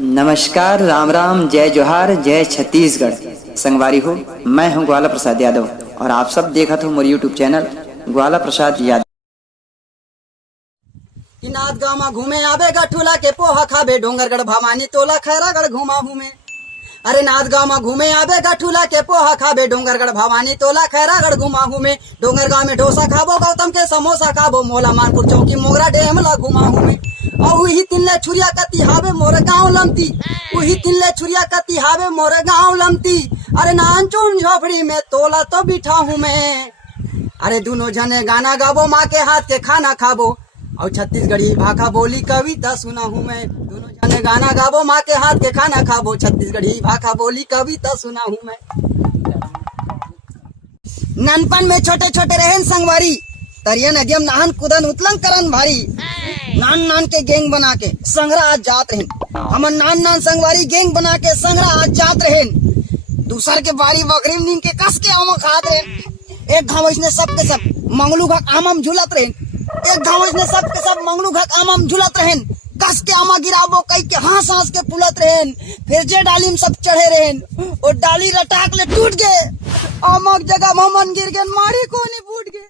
नमस्कार, राम राम, जय जोहार, जय छत्तीसगढ़। संगवारी हो, मैं हूं ग्वाला प्रसाद यादव और आप सब देखत हो मोर यूट्यूब चैनल ग्वाला प्रसाद यादव। नाथ गाँव में घूमे आबे गठुला के पोहा खाबे डोंगरगढ़ भवानी तोला खैरागढ़ घुमा घूमे। अरे नाथ गाँव में घूमे आबे गठुला के पोहा खाबे डोंगरगढ़ भवानी तोला खैरागढ़ घुमा घूमे। डोंगर गाँव में डोसा खाबो गौतम के समोसा खाबो मोला मानपुर चौकी मोगरा डेम ला घुमा घूमे। और वही तिल्ले छुरिया कती हावे मोर गाँव लमती, वही तिल्ले छुरिया कती हावे मोर गाँव लमती। अरे नानचुन झोपड़ी में तोला तो बिठा हूँ मैं। अरे दोनों जने गाना गाबो माँ के हाथ के खाना खाबो और छत्तीसगढ़ी भाषा बोली कविता सुना हूँ मैं। दोनों जने गाना गाबो माँ के हाथ के खाना खाबो छत्तीसगढ़ी भाषा बोली कविता सुना हूँ मैं। ननपन में छोटे छोटे रहन संगवारी तरिया नदियम नहन कुदन उतलंग करन भारी। नान नान के गैंग बना के संगरा आज जात रहें, हमन नान नान संगवारी गैंग बना के संगरा आज जात रहें। दूसर के बारी बकरी नींद के कस के आम खात रहें। एक घाव इसने सब के सब मंगलू घक आमम झुलत रहें, एक घाव इसने सब के सब मंगलू घक आमम झुलत रहें। कस के आमा गिराबो कई के हास हास के पुलत रहें। फिर जे डाली में सब चढ़े रहें और डाली रटाक ले टूट गए। आमक जगह मोमन गिर गए, मारी कोनी फूट गए।